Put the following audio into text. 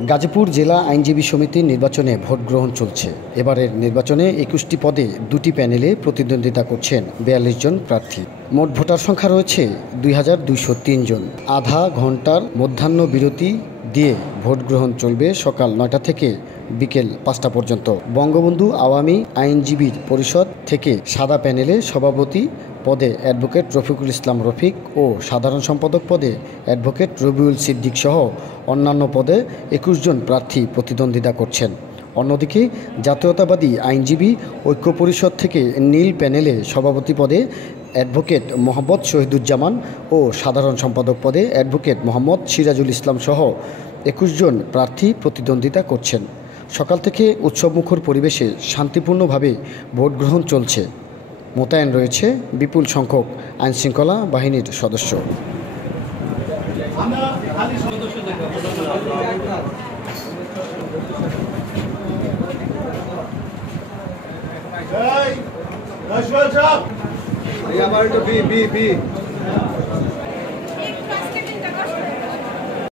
গাজীপুর জেলা আইনজীবী সমিতির নির্বাচনে ভোট গ্রহণ চলছে। এবারের নির্বাচনে ২১টি পদে ২টি প্যানেলে প্রতিদ্বন্দ্বিতা করছেন ৪২ জন প্রার্থী। মোট ভোটার সংখ্যা রয়েছে ২,২০৩ জন। আধা ঘন্টার মধ্যাহ্ন বিরতি দিয়ে ভোট গ্রহণ চলবে সকাল ৯টা থেকে বিকেল ৫টা পর্যন্ত। বঙ্গবন্ধু আওয়ামী আইনজীবী পরিষদ থেকে সাদা প্যানেলে সভাপতি পদে অ্যাডভোকেট রফিকুল ইসলাম রফিক ও সাধারণ সম্পাদক পদে অ্যাডভোকেট রবিউল সিদ্দিক সহ অন্যান্য পদে ২১ জন প্রার্থী প্রতিদ্বন্দ্বিতা করছেন। অন্যদিকে জাতীয়তাবাদী আইনজীবী ঐক্য পরিষদ থেকে নীল প্যানেলে সভাপতি পদে অ্যাডভোকেট মোহাম্মদ শহীদুজ্জামান ও সাধারণ সম্পাদক পদে অ্যাডভোকেট মোহাম্মদ সিরাজুল ইসলাম সহ ২১ জন প্রার্থী প্রতিদ্বন্দ্বিতা করছেন। সকাল থেকে উৎসবমুখর পরিবেশে শান্তিপূর্ণভাবে ভোট গ্রহণ চলছে। মোতায়েন রয়েছে বিপুল সংখ্যক আইনশৃঙ্খলা বাহিনীর সদস্য। Hey,